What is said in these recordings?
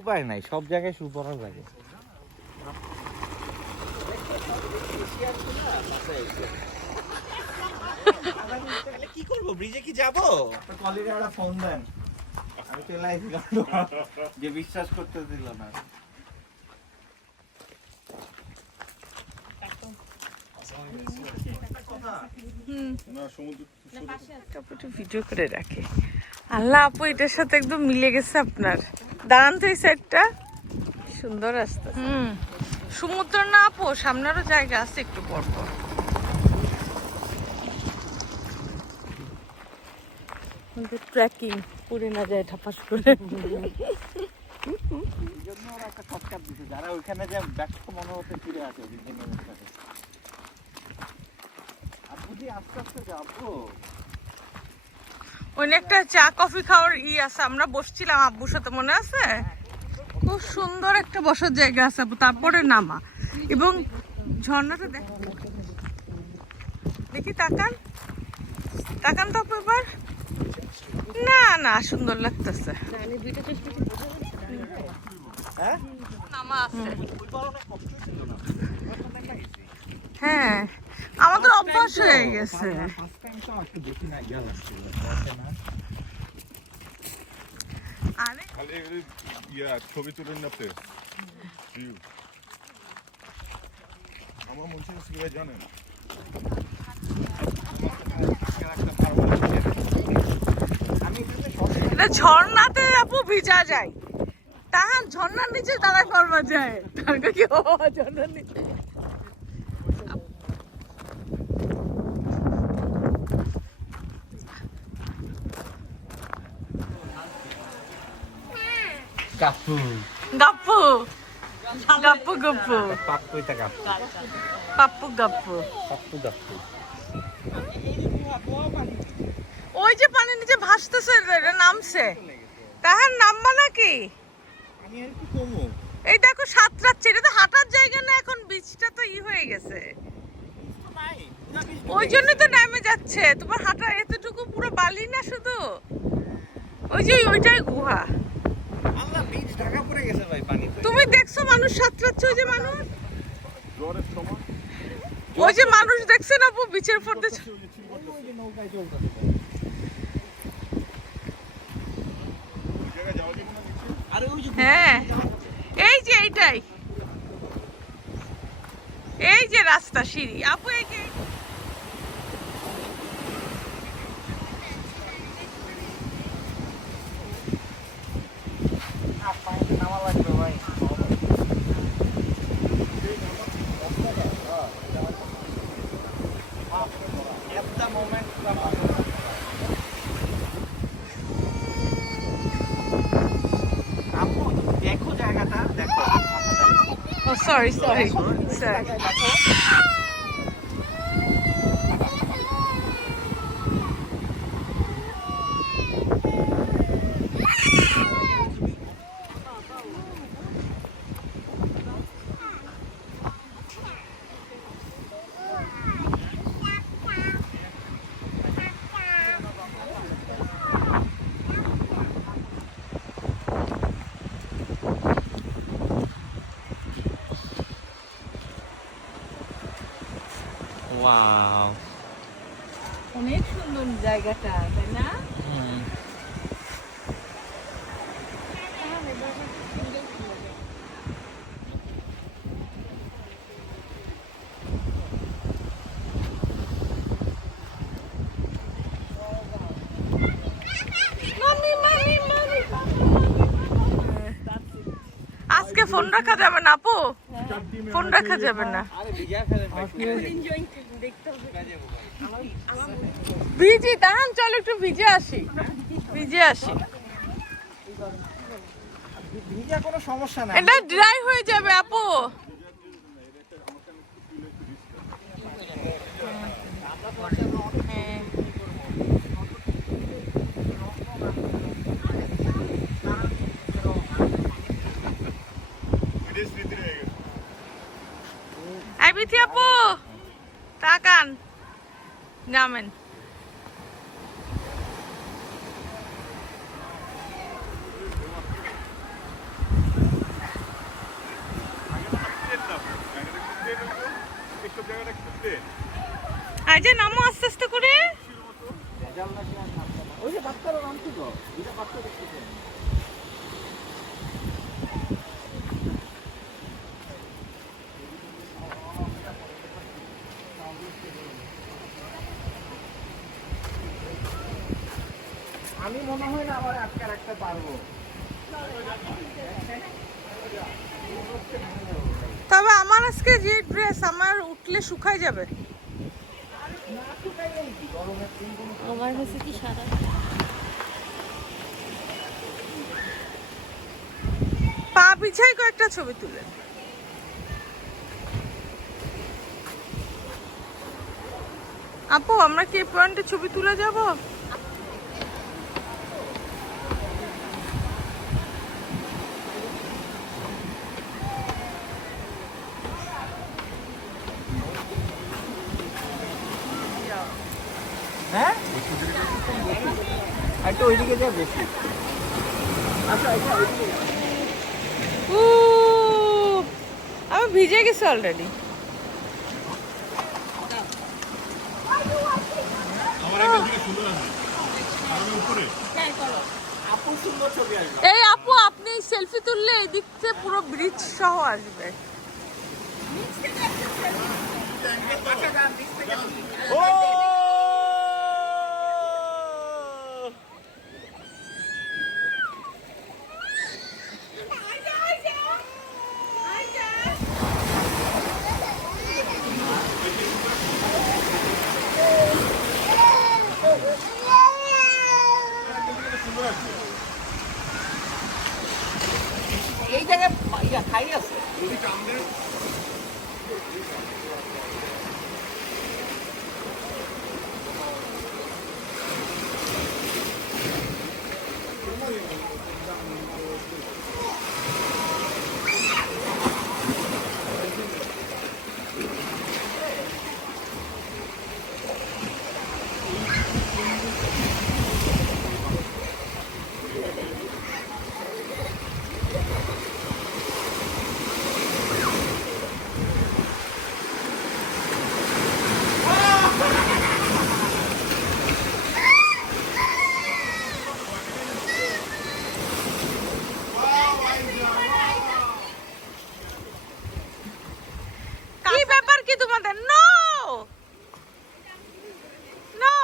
উপায় নাই, সব জায়গায় শু পরা লাগে। কি করবো, ব্রিজে কি যাবো? কলিগে একটা ফোন দেন, আমি চলে আসছিলাম, যে বিশ্বাস করতে দিল না। ভিডিও করে রাখে। আল্লাহ আপু এটার সাথে একদম মিলে গেছে আপনার। দাঁড়ান তো এই সাইডটা সুন্দর আসতে। সমুদ্র না আপু, সামনে আরো জায়গা আছে একটু পর পর। ট্রেকিং পুরে না যায় ঠাপাস করে। একটা শর্টকাট দিছে, যারা ওইখানে যে ব্যস্ত মনে হতে ফিরে আসে। আস্তে আস্তে যাবো। ওই একটা চা কফি খাওয়ার আছে, আমরা বসছিলাম আব্বুর সাথে, মনে আছে? খুব সুন্দর একটা বসার জায়গা আছে, তারপরে নামা এবং ঝর্ণাটা দেখি। তাকান তাকান তো এবার। না না, সুন্দর লাগতেছে। নামা আছে। হ্যাঁ, আমাদের অভ্যাস হয়ে গেছে। ছবি তুলে নিতে আমার মন থেকে সবাই জানেন। ঝর্ণাতে আপু ভিজা যায়, তাহার ঝর্ণার নিচে দাঁড়া করবা যায়। তার কি ঝর্ণার নিচে গাপ্পু গাপ্পু গাপ্পু গাপ্পু পাপ্পুইটা গাপ্পু পাপ্পু গাপ্পু পাপ্পু গাপ্পু। ওই যে পানির নিচে ভাসতেছে, নামছে। তাহার নামবা নাকি? আমি আর কি কমু। এই দেখো সাঁতরাচ্ছে, এটা তো হাঁটার জায়গা না, এখন বিচটা তো হয়ে গেছে। ওই জন্য তো নেমে যাচ্ছে। তোমার হাঁটা এতটুকু পুরো বালি না শুধু, ওই যে ওইটাই গুহা। আল্লাহ, বিচ ঢাকা পড়ে গেছে ভাই পানিতে। তুমি দেখছো মানুষ সাঁতরাচ্ছে? ওই যে মানুষ, জ্বরের সময় ওই যে মানুষ দেখছে না বিচের পড়তে। নৌকায় চলতেছে। হ্যাঁ, এই যে এইটাই, এই যে রাস্তা সিঁড়ি আপু, এই যে নামা লাগবে ভাই। দেখো জায়গাটা, দেখো। Sorry sorry sir. ওয়াও, অনেক সুন্দর জায়গাটা, তাই না? আজকে ফোন রাখা যাবে না আপু, ফোন রাখা যাবে না। ভিজি তাহান, চল একটু ভিজে আসি, ভিজে আসি। ভিজা কোনো সমস্যা না, এটা ড্রাই হয়ে যাবে আপু। বিথি আপু তাকান, নামেন। যে নামো আস্তে আস্তে করে। ওই যে বাচ্চারা নামছে তো, দুইটা বাচ্চা দেখতেছেন। আমি মনে হয় না আমার আজকে রাখতে পারবো। তবে আমার আজকে যে ড্রেস আমার উঠলে শুকাই যাবে। আমার হচ্ছে কি সাদা পা পিছাই কয়েকটা ছবি তুলে। আপু আমরা কি পয়েন্টে ছবি তুলে যাব? হ্যাঁ একটু ওইদিকে যা বেশি। আচ্ছা আচ্ছা ওইদিকে যাও। উ আমি ভিজে গেছি অলরেডি। আমার একটা দিকে সুন্দর আছে আমি উপরে আপু সুন্দর ছবি আসবে। এই আপু আপনি সেলফি তুললে এদিক থেকে পুরো ব্রিজ সহ আসবে। ও এই জায়গায় খাই আছে। যদি কামড়ে কি ব্যাপার কি তোমাদের? নো নো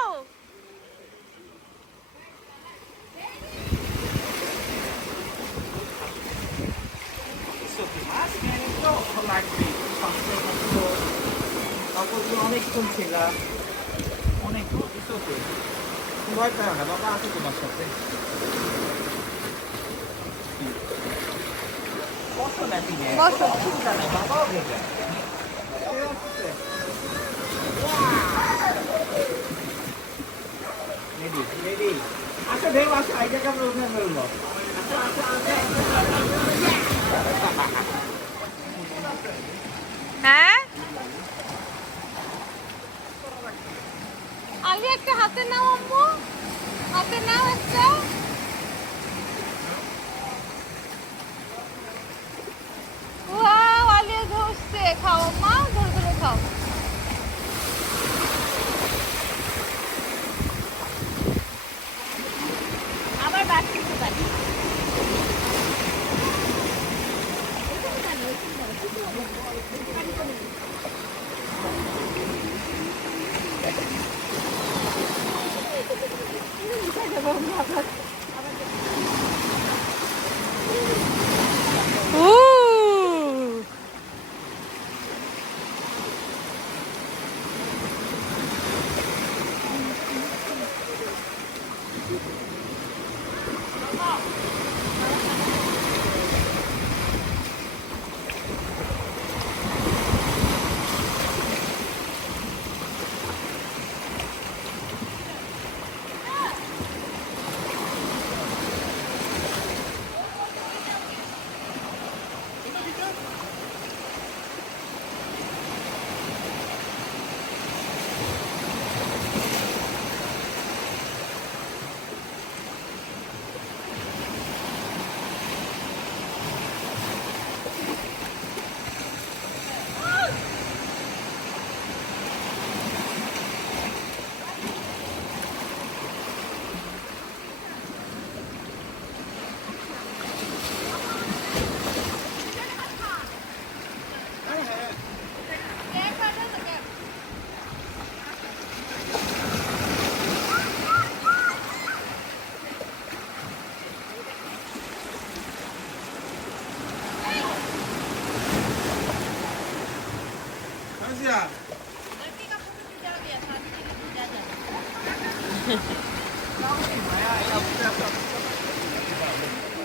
অনেকক্ষণ ছিল অনেক ভয় পেও না, বাবা আছে তোমার সাথে। বসো না দিনে, বসো। চিন্তা নেই, বাবাও ভেজা। রেডি রেডি আচ্ছা ঢেউ আসো, আইডিয়াকে আমরা উঠে ফেলবো। হ্যাঁ আলি একটা হাতে নাও আম্মু, হাতে নাও একটা। ওয়াও আলি ধরছে, খাও মা, ধরে ধরে খাও। আবার বাদ করতে পারি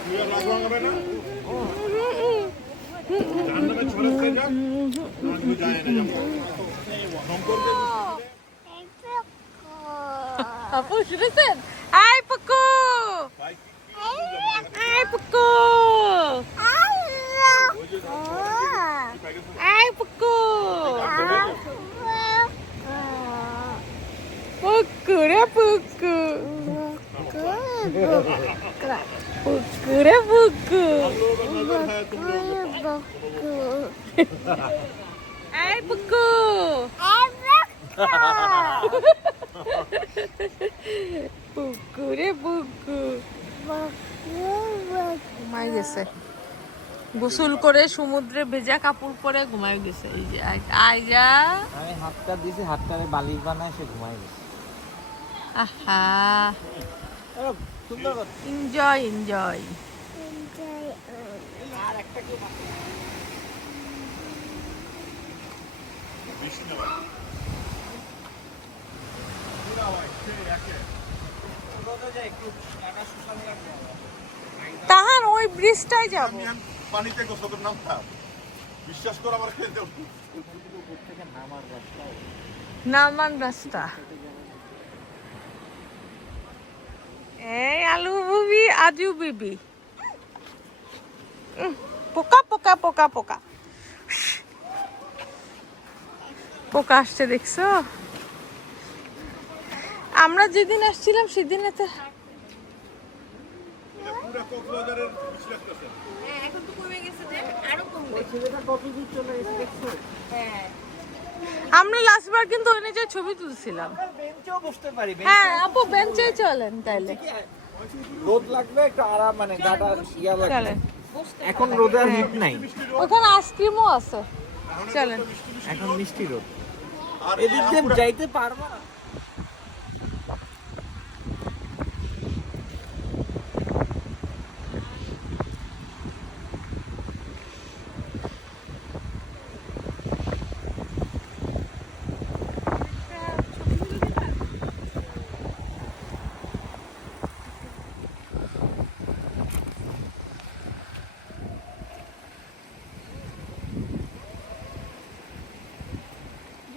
তুই আর রাগ ভাঙাবে না জাহান্নামে ছড়াচ্ছে যাক না তুমি যায় না যাবো সম্পর্কে আপু শুনেছেন? আই পুকু, আই পুকু, আই পুকু, পুকু রে পুকু, পুকু রে পুকু, আই পুকু, পুকু রে পুকু। ঘুমাই গেছে, গোসল করে সমুদ্রে ভেজা কাপড় পরে ঘুমাই গেছে। এই যে আইজা, আমি হাতটা দিয়েছি, হাতটারে বালিশ বানায় সে ঘুমাই গেছে। আহা, সুন্দর এনজয় এনজয়। তাহার ওই ব্রিজটাই যাব। পানিতে গোসলের নামটা বিশ্বাস কর আমার খেতে নামান রাস্তা। এই আলু বিবি আজু বিবি, পোকা পোকা পোকা পোকা পোকা আসছে দেখছো? আমরা যেদিন আসছিলাম সেদিন এত পুরো কক্সবাজারের বেশি লাগতেছে এখন তো কমে গেছে, যে আরো কমবে। ছেলেটা কত দূর চলে গেছে দেখছো? আমরা লাস্টবার কিন্তু ওখানে যে ছবি তুলছিলাম। বেঞ্চেও বসতে পারি। হ্যাঁ আপু বেঞ্চে চলেন তাইলে, রোদ লাগবে একটু আরাম, মানে গাটা ইয়া লাগবে। চলেন। এখন রোদে আর হিট নাই, ওখানে আইসক্রিমও আছে, চলেন। এখন মিষ্টি রোদ। এদিক দিয়ে যাইতে পারবো না।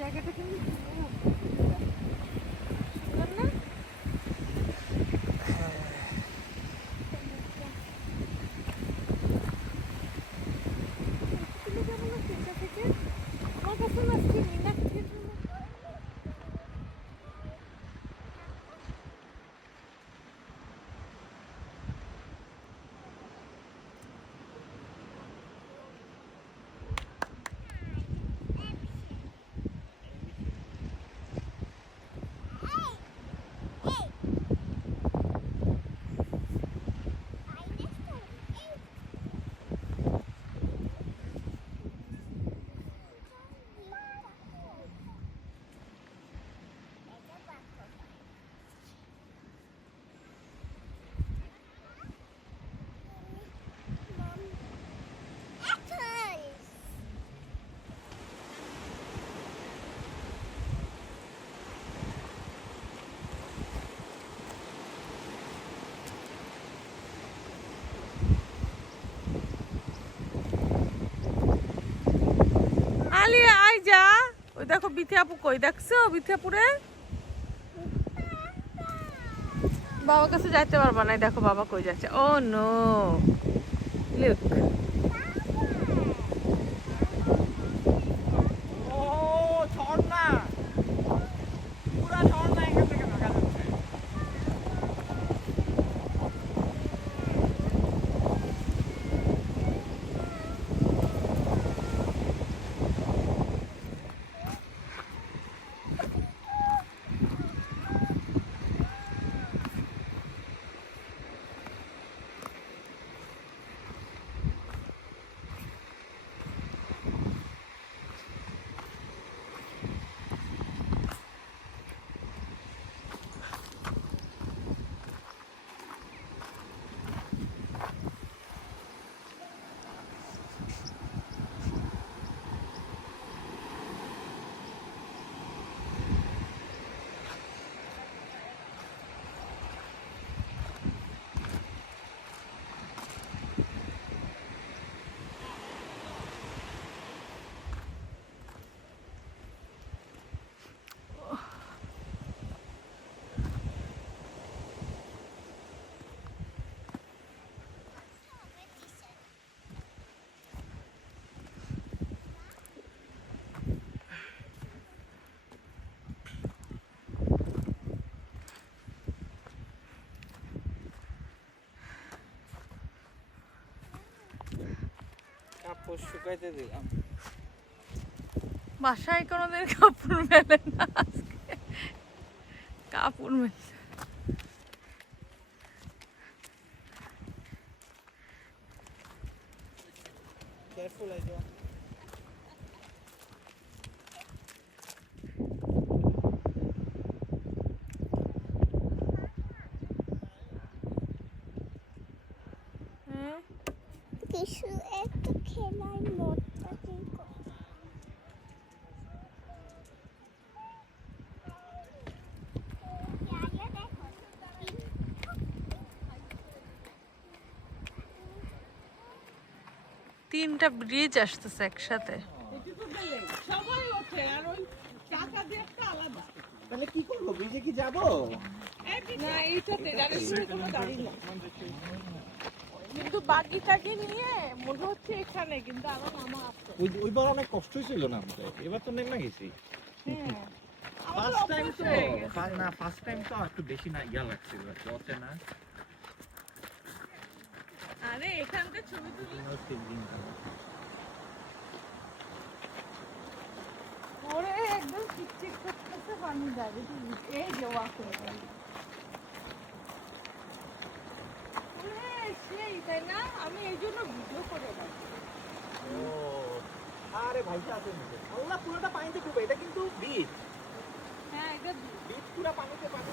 জায়গাটা কিন্তু আমার কাছে না মীনাক্ষীর আলিয়া আই যা। ওই দেখো বিথি আপু কই দেখছো? বিথি আপুরে বাবার কাছে যাইতে পারবা না, দেখো বাবা কই যাচ্ছে। ও নো, লুক। ও ঝর্ণা, পুরা ঝর্ণা এখান থেকে দেখা যাচ্ছে। কাপড় শুকাইতে দিলাম। বাসায় কোনোদিন কাপড় মেলে না, আজকে কাপড় মেলে। কেয়ারফুল আইজো। কিছু একটু খেলার মতটা দেখো। তিনটা ব্রিজ আসতেছে একসাথে। তাহলে কি করবো? ব্রিজে কি যাবো? কিন্তু বাকিটাকে নিয়ে মনে হচ্ছে এখানে, কিন্তু আমার মামা আছে। ওইবার অনেক কষ্ট ছিল না আমাদের, এবার তো নেমে গেছি। ফার্স্ট টাইম তো একটু বেশি না ইয়া লাগছিল, চলছে না। আরে এখানকার ছবি তুলি ওরে, একদম চিকচিক করতেছে পানি যাবে। এই যে ওয়াকে সেই, তাই না? আমি এই জন্য ভিডিও করে রাখি। ও আরে ভাইটা আছে নিচে। আল্লাহ, পুরোটা পানিতে ডুবে। এটা কিন্তু বিচ। হ্যাঁ, এটা বিচ পুরো পানিতে পানি।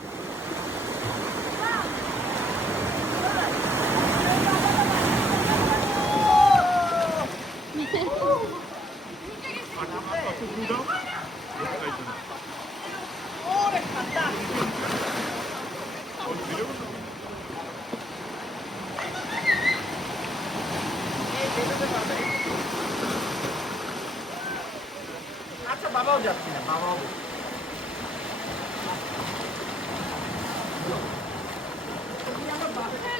ওরে ঠান্ডা। আচ্ছা, বাবাও যাচ্ছি না, বাবাও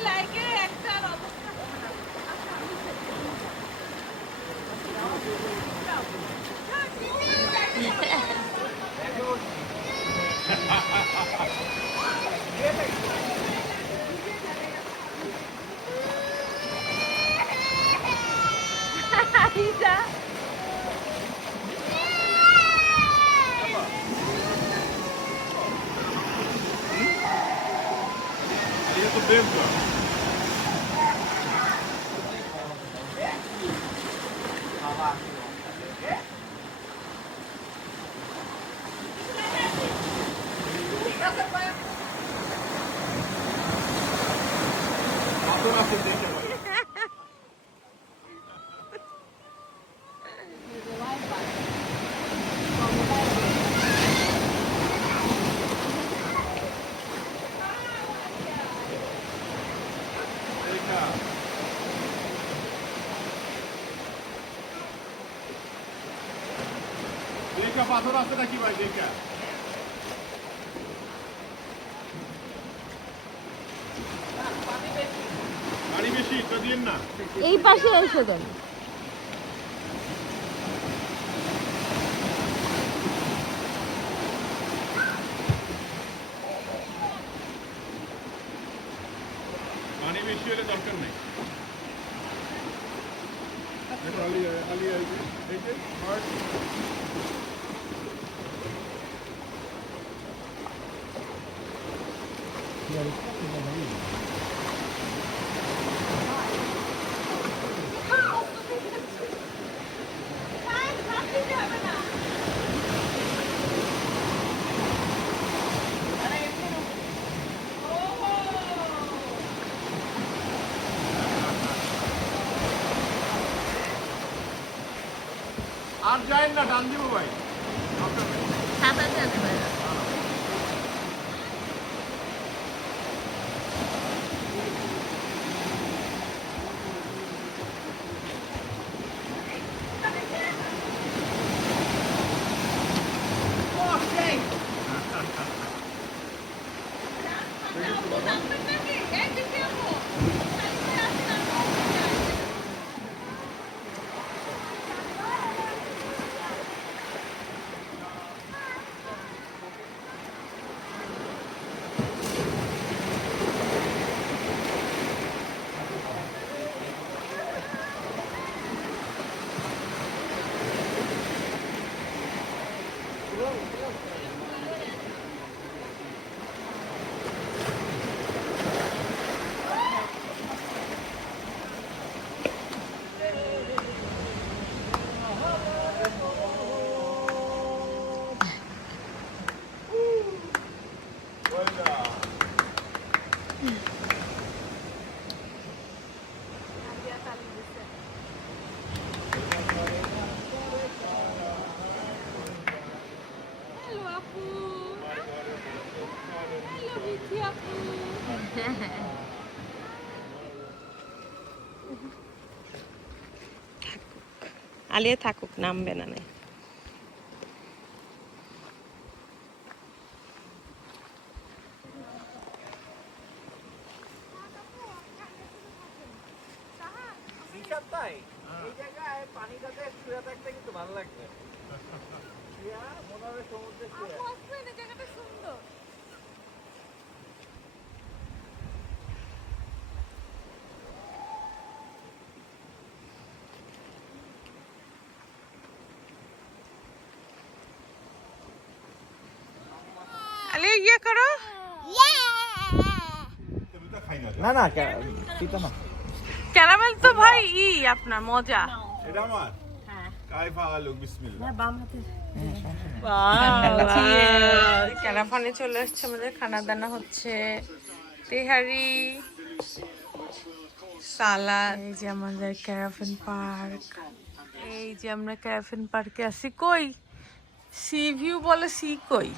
লাইকে একটা অবস্থা। Dentro dentro. Agora você tem que agora. Deixa পাথর আছে নাকি ভাই? দেখা পানি বেশি তো দিন না। এই পাশে এসে দেন। পানি বেশি হলে দরকার নেই। আলি আলি এই যে হার্ট আর যায় না, ডান দিব ভাই। সাঁতার জানে ভাই। আলিয়া থাকুক, নামবে না নাই। বিশাল তাই এই জায়গায় পানিটাতে শুয়ে থাকতে কিন্তু ভালো লাগবে। শুয়া মনে হবে সমুদ্রে শুয়ে। আলিয়া ইয়ে করো। না না পিতা না। ক্যারামেল তো ভাই আপনার মজা। এটা আমার কাইফ আলু বিসমিল্লাহ। ক্যারাফানে চলে আসছে, আমাদের খানা দানা হচ্ছে, তেহারি, সালাদ। এই যে আমাদের ক্যারাফেন পার্ক, এই যে আমরা ক্যারাফেন পার্কে আছি। কই সি ভিউ বলে, সি কই?